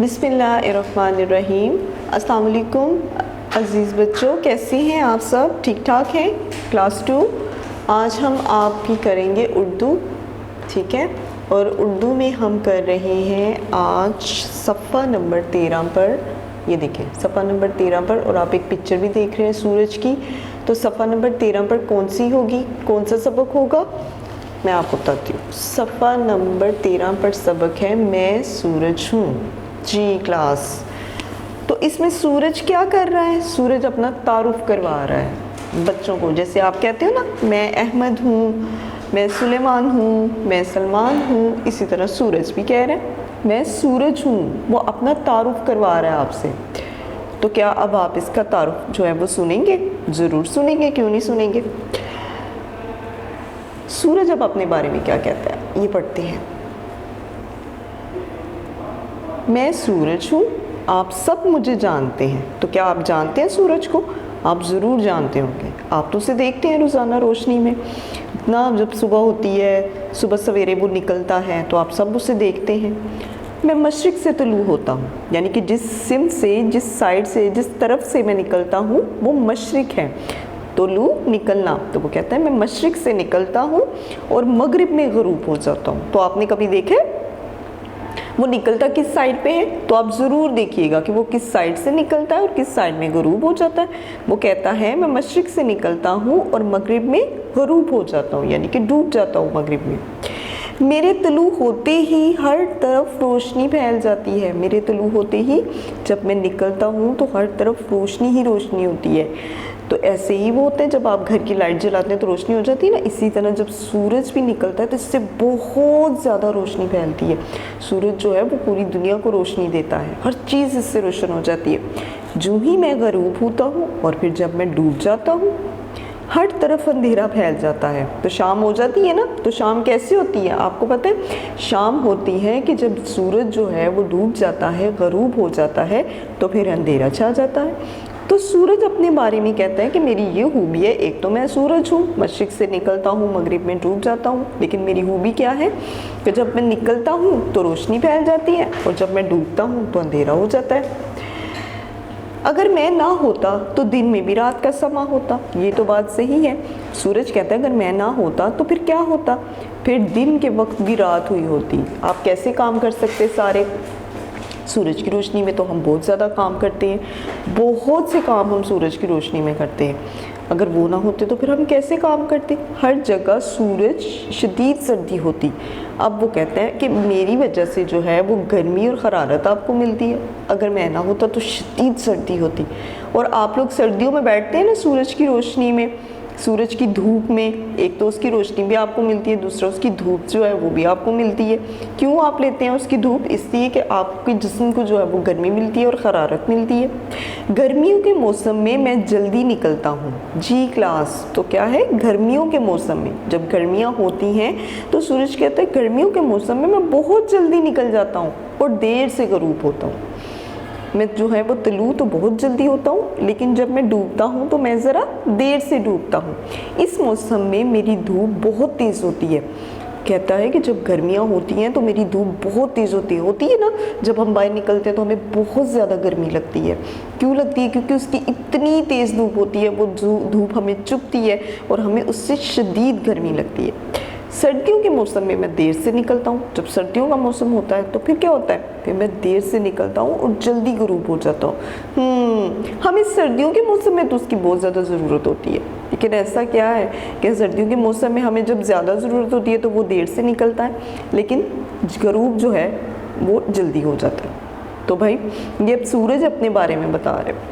بسم اللہ الرحمن الرحیم۔ السلام علیکم عزیز بچوں، کیسے ہیں آپ سب؟ ٹھیک ٹھاک ہیں؟ کلاس 2 آج ہم آپ کی کریں گے اردو، ٹھیک ہے؟ اور اردو میں ہم کر رہے ہیں آج صفحہ نمبر 13 پر۔ یہ دیکھیں صفحہ نمبر 13 پر، اور آپ ایک پکچر بھی دیکھ رہے ہیں سورج کی۔ تو صفحہ نمبر 13 پر کون سی ہوگی، کون سا سبق ہوگا، میں آپ کو بتاتی ہوں۔ صفحہ نمبر 13 پر سبق ہے میں سورج ہوں۔ جی کلاس، تو اس میں سورج کیا کر رہا ہے؟ سورج اپنا تعارف کروا رہا ہے بچوں کو، جیسے آپ کہتے ہو نا میں احمد ہوں، میں سلیمان ہوں، میں سلمان ہوں، اسی طرح سورج بھی کہہ رہے ہیں میں سورج ہوں۔ وہ اپنا تعارف کروا رہا ہے آپ سے۔ تو کیا اب آپ اس کا تعارف جو ہے وہ سنیں گے؟ ضرور سنیں گے، کیوں نہیں سنیں گے؟ سورج اب اپنے بارے میں کیا کہتا ہے، یہ پڑھتے ہیں۔ میں سورج ہوں، آپ سب مجھے جانتے ہیں۔ تو کیا آپ جانتے ہیں سورج کو؟ آپ ضرور جانتے ہوں گے، آپ تو اسے دیکھتے ہیں روزانہ روشنی میں۔ اتنا جب صبح ہوتی ہے، صبح سویرے وہ نکلتا ہے تو آپ سب اسے دیکھتے ہیں۔ میں مشرق سے طلوع ہوتا ہوں، یعنی کہ جس سمت سے، جس سائڈ سے، جس طرف سے میں نکلتا ہوں وہ مشرق ہے۔ طلوع نکلنا، تو وہ کہتا ہے میں مشرق سے نکلتا ہوں اور مغرب میں غروب ہو جاتا ہوں۔ تو آپ نے کبھی دیکھے وہ نکلتا کس سائڈ پہ ہے؟ تو آپ ضرور دیکھیے گا کہ وہ کس سائڈ سے نکلتا ہے اور کس سائڈ میں غروب ہو جاتا ہے۔ وہ کہتا ہے میں مشرق سے نکلتا ہوں اور مغرب میں غروب ہو جاتا ہوں، یعنی کہ ڈوب جاتا ہوں مغرب میں۔ میرے طلوع ہوتے ہی ہر طرف روشنی پھیل جاتی ہے۔ میرے طلوع ہوتے ہی جب میں نکلتا ہوں تو ہر طرف روشنی ہی روشنی ہوتی ہے۔ تو ایسے ہی وہ ہوتا ہے جب آپ گھر کی لائٹ جلاتے ہیں تو روشنی ہو جاتی ہے نا، اسی طرح جب سورج بھی نکلتا ہے تو اس سے بہت زیادہ روشنی پھیلتی ہے۔ سورج جو ہے وہ پوری دنیا کو روشنی دیتا ہے، ہر چیز اس سے روشن ہو جاتی ہے۔ جو ہی میں غروب ہوتا ہوں اور پھر جب میں ڈوب جاتا ہوں ہر طرف اندھیرا پھیل جاتا ہے۔ تو شام ہو جاتی ہے نا، تو شام کیسے ہوتی ہے آپ کو پتہ ہے؟ شام ہوتی ہے کہ جب سورج جو ہے وہ ڈوب جاتا ہے، غروب ہو جاتا ہے، تو پھر اندھیرا چھا جاتا ہے۔ تو سورج اپنے بارے میں کہتا ہے کہ میری یہ خوبی ہے، ایک تو میں سورج ہوں، مشرق سے نکلتا ہوں، مغرب میں ڈوب جاتا ہوں، لیکن میری خوبی کیا ہے کہ جب میں نکلتا ہوں تو روشنی پھیل جاتی ہے اور جب میں ڈوبتا ہوں تو اندھیرا ہو جاتا ہے۔ اگر میں نہ ہوتا تو دن میں بھی رات کا سما ہوتا۔ یہ تو بات صحیح ہے۔ سورج کہتا ہے اگر میں نہ ہوتا تو پھر کیا ہوتا؟ پھر دن کے وقت بھی رات ہوئی ہوتی۔ آپ کیسے کام کر سکتے سارے؟ سورج کی روشنی میں تو ہم بہت زیادہ کام کرتے ہیں، بہت سے کام ہم سورج کی روشنی میں کرتے ہیں۔ اگر وہ نہ ہوتے تو پھر ہم کیسے کام کرتے؟ ہر جگہ سورج شدید سردی ہوتی۔ اب وہ کہتا ہے کہ میری وجہ سے جو ہے وہ گرمی اور حرارت آپ کو ملتی ہے، اگر میں نہ ہوتا تو شدید سردی ہوتی۔ اور آپ لوگ سردیوں میں بیٹھتے ہیں نا سورج کی روشنی میں، سورج کی دھوپ میں، ایک تو اس کی روشنی بھی آپ کو ملتی ہے، دوسرا اس کی دھوپ جو ہے وہ بھی آپ کو ملتی ہے۔ کیوں آپ لیتے ہیں اس کی دھوپ؟ اس لیے کہ آپ کے جسم کو جو ہے وہ گرمی ملتی ہے اور حرارت ملتی ہے۔ گرمیوں کے موسم میں جلدی نکلتا ہوں۔ جی کلاس، تو کیا ہے؟ گرمیوں کے موسم میں جب گرمیاں ہوتی ہیں تو سورج کہتا ہے گرمیوں کے موسم میں بہت جلدی نکل جاتا ہوں اور دیر سے غروب ہوتا ہوں۔ میں جو ہے وہ طلوع تو بہت جلدی ہوتا ہوں، لیکن جب میں ڈوبتا ہوں تو میں ذرا دیر سے ڈوبتا ہوں۔ اس موسم میں میری دھوپ بہت تیز ہوتی ہے۔ کہتا ہے کہ جب گرمیاں ہوتی ہیں تو میری دھوپ بہت تیز ہوتی ہے نا، جب ہم باہر نکلتے ہیں تو ہمیں بہت زیادہ گرمی لگتی ہے۔ کیوں لگتی ہے؟ کیونکہ اس کی اتنی تیز دھوپ ہوتی ہے، وہ دھوپ ہمیں چبھتی ہے اور ہمیں اس سے شدید گرمی لگتی ہے۔ سردیوں کے موسم میں دیر سے نکلتا ہوں۔ جب سردیوں کا موسم ہوتا ہے تو پھر کیا ہوتا ہے؟ پھر میں دیر سے نکلتا ہوں اور جلدی غروب ہو جاتا ہوں۔ ہمیں سردیوں کے موسم میں تو اس کی بہت زیادہ ضرورت ہوتی ہے، لیکن ایسا کیا ہے کہ سردیوں کے موسم میں ہمیں جب زیادہ ضرورت ہوتی ہے تو وہ دیر سے نکلتا ہے، لیکن غروب جو ہے وہ جلدی ہو جاتا ہے۔ تو بھائی یہ اب سورج اپنے بارے میں بتا رہے ہیں،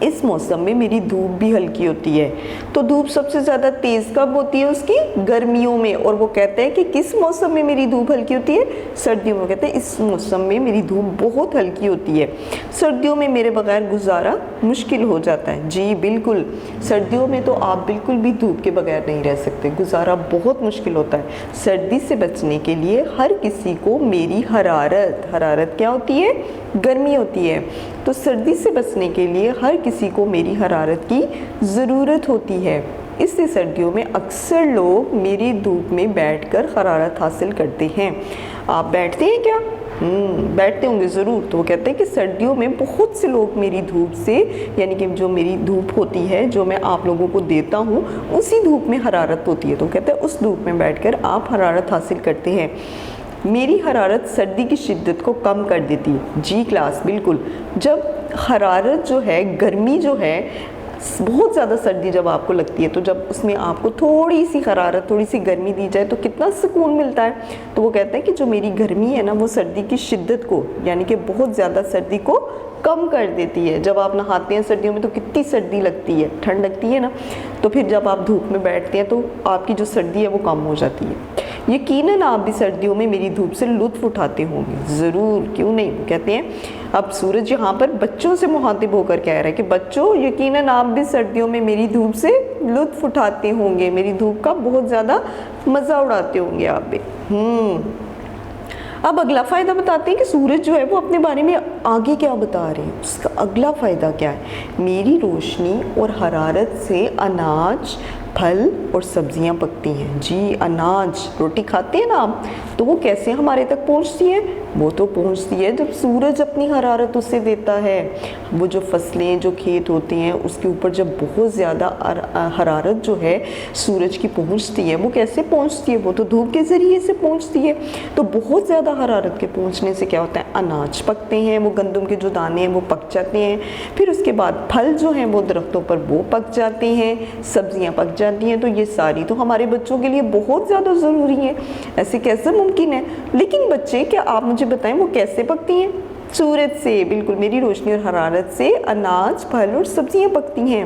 اس موسم میں میری دھوپ بھی ہلکی ہوتی ہے۔ تو دھوپ سب سے زیادہ تیز کب ہوتی ہے اس کی؟ گرمیوں میں۔ اور وہ کہتے ہیں کہ کس موسم میں میری دھوپ ہلکی ہوتی ہے؟ سردیوں میں۔ کہتے ہیں اس موسم میں میری دھوپ بہت ہلکی ہوتی ہے۔ سردیوں میں میرے بغیر گزارا مشکل ہو جاتا ہے۔ جی بالکل، سردیوں میں تو آپ بالکل بھی دھوپ کے بغیر نہیں رہ سکتے، گزارا بہت مشکل ہوتا ہے۔ سردی سے بچنے کے لیے ہر کسی کو میری حرارت کیا ہوتی ہے؟ گرمی ہوتی ہے۔ تو سردی سے بچنے کے لیے ہر کسی کو میری حرارت کی ضرورت ہوتی ہے۔ اس سے سردیوں میں اکثر لوگ میری دھوپ میں بیٹھ کر حرارت حاصل کرتے ہیں۔ آپ بیٹھتے ہیں کیا؟ بیٹھتے ہوں گے ضرور. تو وہ کہتے ہیں کہ سردیوں میں بہت سے لوگ میری دھوپ سے, یعنی کہ جو میری دھوپ ہوتی ہے جو میں آپ لوگوں کو دیتا ہوں, اسی دھوپ میں حرارت ہوتی ہے. تو کہتے ہیں اس دھوپ میں بیٹھ کر آپ حرارت حاصل کرتے ہیں. میری حرارت سردی کی شدت کو کم کر دیتی ہے. جی کلاس بالکل. جب حرارت جو ہے, گرمی جو ہے, بہت زیادہ سردی جب آپ کو لگتی ہے تو جب اس میں آپ کو تھوڑی سی حرارت, تھوڑی سی گرمی دی جائے تو کتنا سکون ملتا ہے. تو وہ کہتے ہیں کہ جو میری گرمی ہے نا وہ سردی کی شدت کو, یعنی کہ بہت زیادہ سردی کو کم کر دیتی ہے. جب آپ نہاتے ہیں سردیوں میں تو کتنی سردی لگتی ہے, ٹھنڈ لگتی ہے نا, تو پھر جب آپ دھوپ میں بیٹھتے ہیں تو آپ کی جو سردی ہے وہ کم ہو جاتی ہے. یقیناً آپ بھی سردیوں میں میری دھوپ سے لطف اٹھاتے ہوں گے. ضرور, کیوں نہیں. وہ کہتے ہیں اب سورج یہاں پر بچوں سے مخاطب ہو کر کہہ رہا ہے کہ بچوں یقیناً آپ بھی سردیوں میں میری دھوپ سے لطف اٹھاتے ہوں گے, میری دھوپ کا بہت زیادہ مزہ اڑاتے ہوں گے آپ بھی. اب اگلا فائدہ بتاتے ہیں کہ سورج جو ہے وہ اپنے بارے میں آگے کیا بتا رہے ہیں, اس کا اگلا فائدہ کیا ہے. میری روشنی اور حرارت سے اناج, پھل اور سبزیاں پکتی ہیں. جی اناج, روٹی کھاتے ہیں نا آپ, تو وہ کیسے ہمارے تک پہنچتی ہے. وہ تو پہنچتی ہے جب سورج اپنی حرارت اسے دیتا ہے. وہ جو فصلیں, جو کھیت ہوتے ہیں, اس کے اوپر جب بہت زیادہ حرارت جو ہے سورج کی پہنچتی ہے, وہ کیسے پہنچتی ہے, وہ تو دھوپ کے ذریعے سے پہنچتی ہے. تو بہت زیادہ حرارت کے پہنچنے سے کیا ہوتا ہے, اناج پکتے ہیں, وہ گندم کے جو دانے ہیں وہ پک جاتے ہیں. پھر اس کے بعد پھل جو ہیں وہ درختوں پر وہ پک جاتے ہیں, سبزیاں پک جاتی ہیں. تو یہ ساری تو ہمارے بچوں کے لیے بہت زیادہ ضروری ہیں. ایسے کیسے ممکن ہے. لیکن بچے کیا آپ مجھے بتائیں وہ کیسے پکتی ہیں. سورج سے, بالکل. میری روشنی اور حرارت سے اناج, پھل اور سبزیاں پکتی ہیں.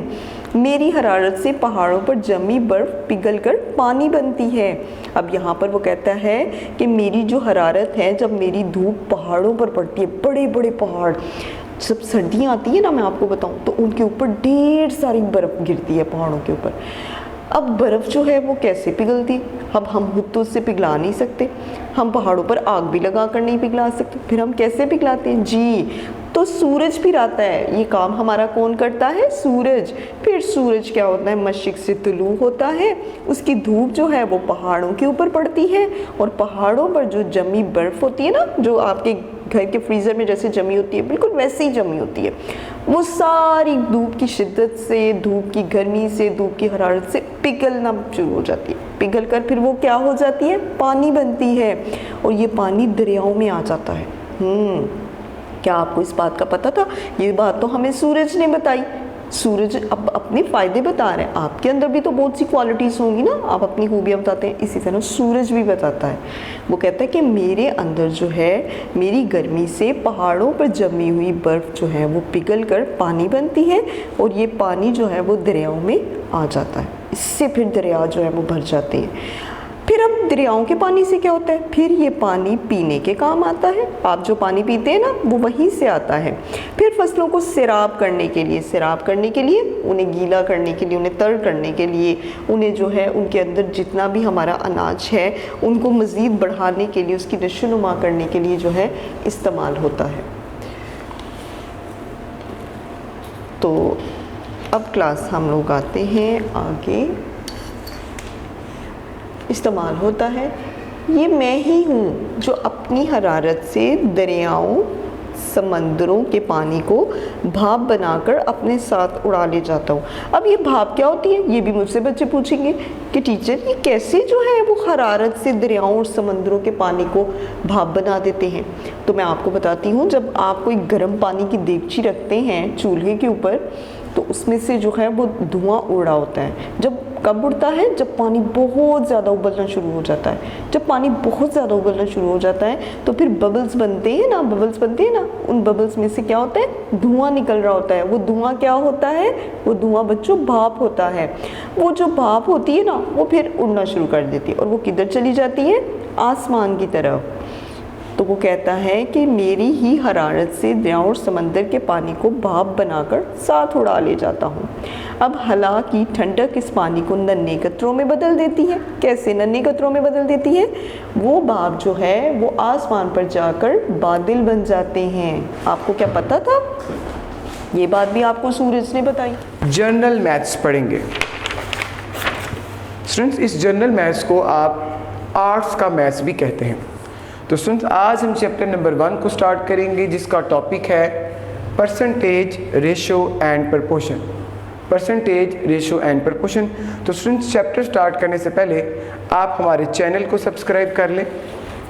میری حرارت سے پہاڑوں پر جمی برف پگھل کر پانی بنتی ہے. اب یہاں پر وہ کہتا ہے کہ میری جو حرارت ہے, جب میری دھوپ پہاڑوں پر پڑتی ہے, بڑے بڑے پہاڑ, جب سردیاں آتی ہیں نا, میں آپ کو بتاؤں تو ان کے اوپر ڈھیر ساری برف گرتی ہے پہاڑوں کے اوپر. اب برف جو ہے وہ کیسے پگھلتی. اب ہم خود تو اس سے پگھلا نہیں سکتے, ہم پہاڑوں پر آگ بھی لگا کر نہیں پگھلا سکتے. پھر ہم کیسے پگھلاتے ہیں. جی تو سورج پھر آتا ہے. یہ کام ہمارا کون کرتا ہے, سورج. پھر سورج کیا ہوتا ہے, مشرق سے طلوع ہوتا ہے, اس کی دھوپ جو ہے وہ پہاڑوں کے اوپر پڑتی ہے, اور پہاڑوں پر جو جمی برف ہوتی ہے نا, جو آپ کے گھر کے فریزر میں جیسے جمی ہوتی ہے, بالکل ویسے ہی جمی ہوتی ہے, وہ ساری دھوپ کی شدت سے, دھوپ کی گرمی سے, دھوپ کی حرارت سے پگھلنا شروع ہو جاتی ہے. پگھل کر پھر وہ کیا ہو جاتی ہے, پانی بنتی ہے, اور یہ پانی دریاؤں میں آ جاتا ہے. کیا آپ کو اس بات کا پتہ تھا؟ یہ بات تو ہمیں سورج نے بتائی. سورج اب اپنے فائدے بتا رہے ہیں. آپ کے اندر بھی تو بہت سی کوالٹیز ہوں گی نا, آپ اپنی خوبیاں بتاتے ہیں, اسی طرح سورج بھی بتاتا ہے. وہ کہتا ہے کہ میرے اندر جو ہے, میری گرمی سے پہاڑوں پر جمی ہوئی برف جو ہے وہ پگھل کر پانی بنتی ہے, اور یہ پانی جو ہے وہ دریاؤں میں آ جاتا ہے. اس سے پھر دریا جو ہے وہ بھر جاتے ہیں. پھر اب دریاؤں کے پانی سے کیا ہوتا ہے, پھر یہ پانی پینے کے کام آتا ہے. آپ جو پانی پیتے ہیں نا وہ وہیں سے آتا ہے. پھر فصلوں کو سیراب کرنے کے لیے, انہیں گیلا کرنے کے لیے, انہیں تر کرنے کے لیے, انہیں جو ہے ان کے اندر جتنا بھی ہمارا اناج ہے ان کو مزید بڑھانے کے لیے, اس کی نشو و نما کرنے کے لیے جو ہے استعمال ہوتا ہے. تو اب کلاس ہم لوگ آتے ہیں آگے. استعمال ہوتا ہے, یہ میں ہی ہوں جو اپنی حرارت سے دریاؤں, سمندروں کے پانی کو بھاپ بنا کر اپنے ساتھ اڑا لے جاتا ہوں. اب یہ بھاپ کیا ہوتی ہے, یہ بھی مجھ سے بچے پوچھیں گے کہ ٹیچر یہ کیسے جو ہے وہ حرارت سے دریاؤں اور سمندروں کے پانی کو بھاپ بنا دیتے ہیں. تو میں آپ کو بتاتی ہوں, جب آپ کوئی گرم پانی کی دیگچی رکھتے ہیں چولہے کے اوپر, تو اس میں سے جو ہے وہ دھواں اڑ رہا ہوتا ہے. جب کب اڑتا ہے, جب پانی بہت زیادہ ابلنا شروع ہو جاتا ہے. جب پانی بہت زیادہ ابلنا شروع ہو جاتا ہے تو پھر ببلز بنتے ہیں نا, ان ببلز میں سے کیا ہوتا ہے, دھواں نکل رہا ہوتا ہے. وہ دھواں کیا ہوتا ہے, وہ دھواں بچوں بھاپ ہوتا ہے. وہ جو بھاپ ہوتی ہے نا وہ پھر اڑنا شروع کر دیتی ہے, اور وہ کدھر چلی جاتی ہے, آسمان کی طرف. تو وہ کہتا ہے کہ میری ہی حرارت سے دریاؤں اور سمندر کے پانی کو بھاپ بنا کر ساتھ اڑا لے جاتا ہوں. اب ہلا کی ٹھنڈک اس پانی کو ننھے قطروں میں بدل دیتی ہے. کیسے ننھے قطروں میں بدل دیتی ہے, وہ بھاپ جو ہے وہ آسمان پر جا کر بادل بن جاتے ہیں. آپ کو کیا پتا تھا, یہ بات بھی آپ کو سورج نے بتائی. جنرل میتھس پڑھیں گے اسٹوڈنٹس. اس جنرل میتھس کو آپ آرٹس کا میتھس بھی کہتے ہیں. तो स्टूडेंट्स आज हम चैप्टर नंबर 1 को स्टार्ट करेंगे जिसका टॉपिक है percentage ratio and proportion. Percentage ratio and proportion. तो स्टूडेंट्स चैप्टर स्टार्ट करने से पहले आप हमारे चैनल को सब्सक्राइब कर लें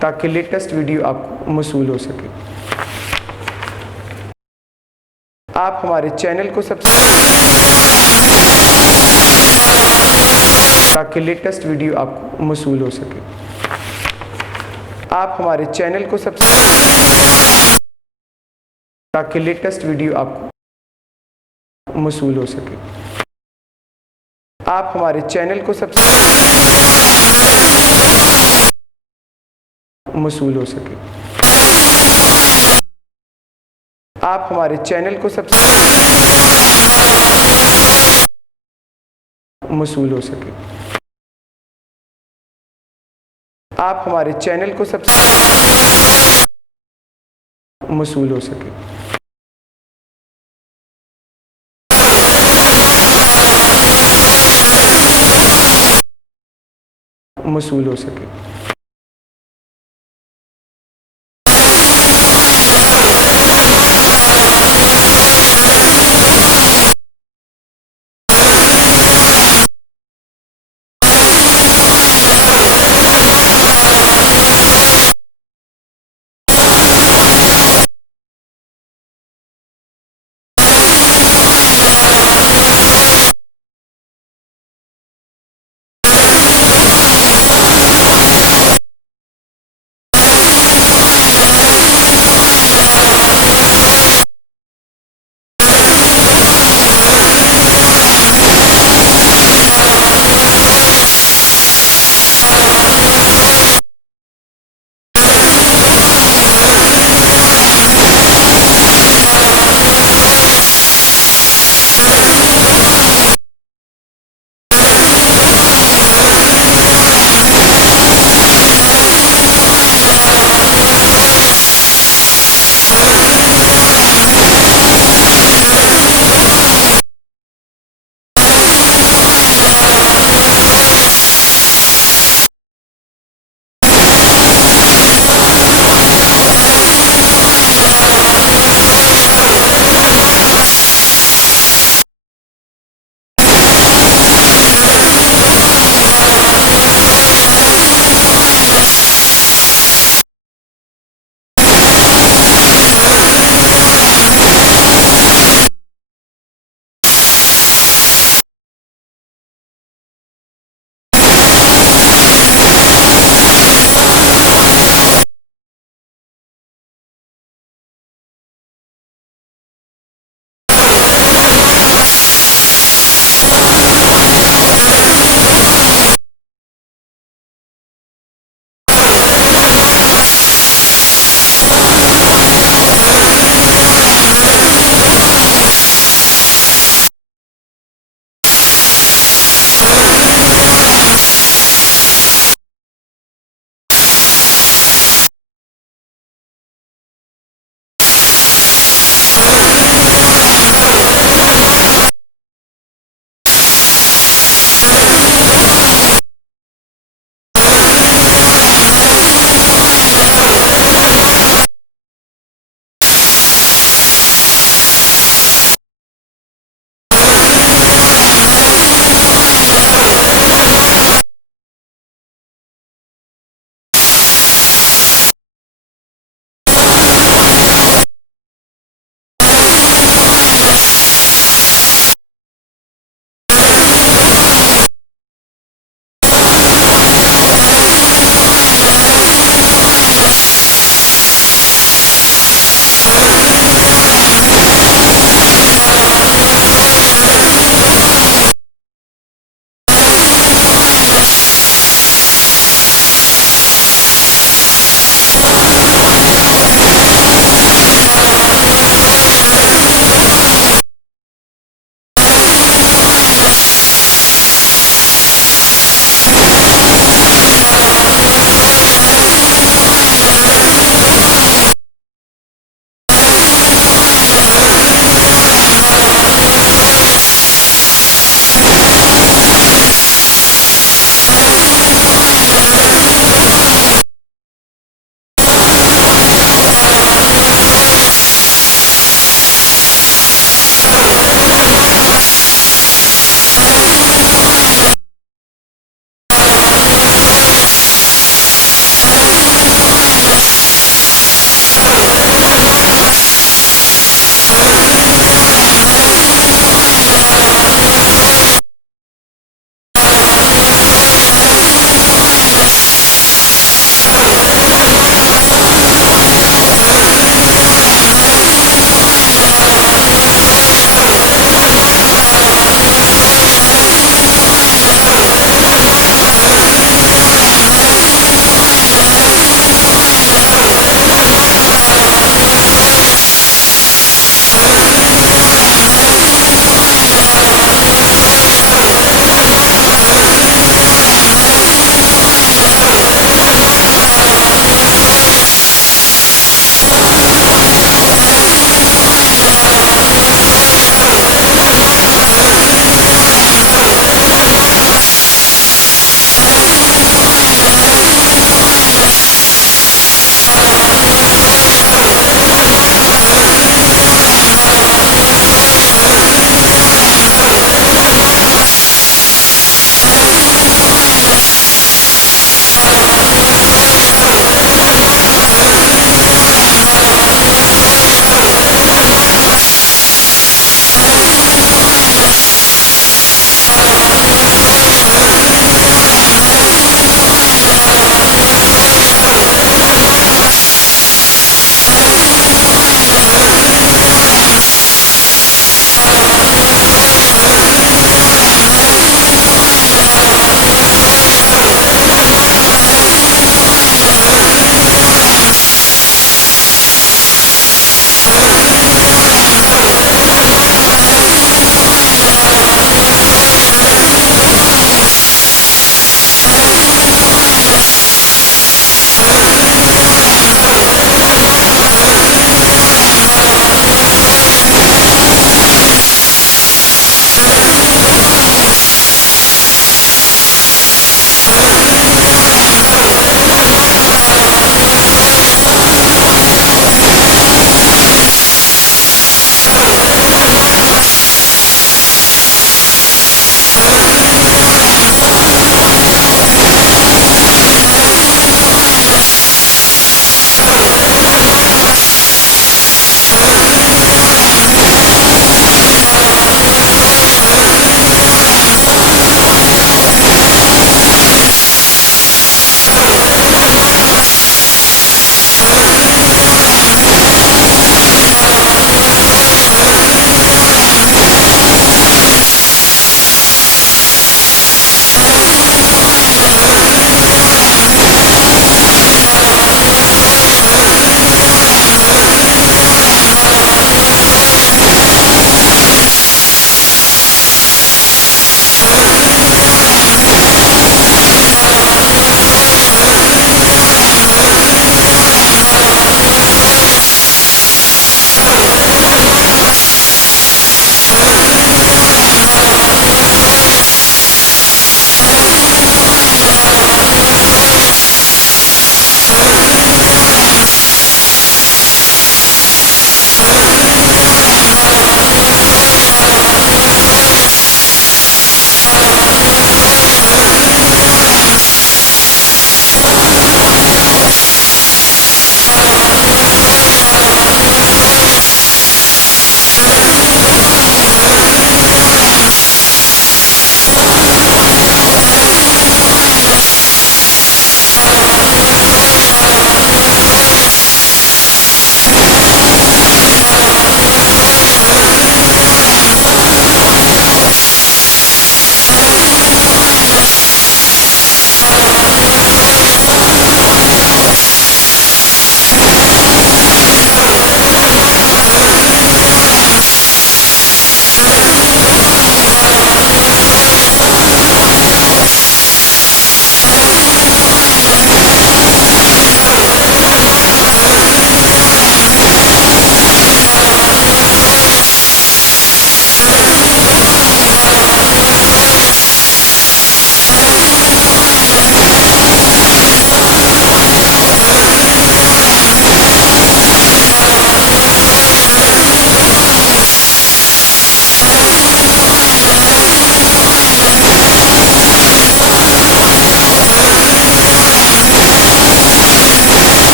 ताकि लेटेस्ट वीडियो आपको मौसूल हो सके। आप हमारे चैनल को ताकि लेटेस्ट वीडियो आपको मौसूल हो सके। आप हमारे चैनल को ताकि लेटेस्ट वीडियो आपको मौसूल हो सके। आप हमारे चैनल को मौसूल हो सके। आप हमारे चैनल को मौसूल हो सके। आप हमारे चैनल को मौसूल हो सके। मौसूल हो सके।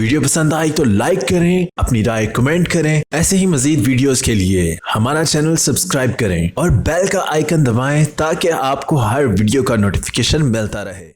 वीडियो पसंद आई तो लाइक करें, अपनी राय कमेंट करें। ऐसे ही मजीद वीडियोस के लिए हमारा चैनल सब्सक्राइब करें और बेल का आइकन दबाएं ताकि आपको हर वीडियो का नोटिफिकेशन मिलता रहे।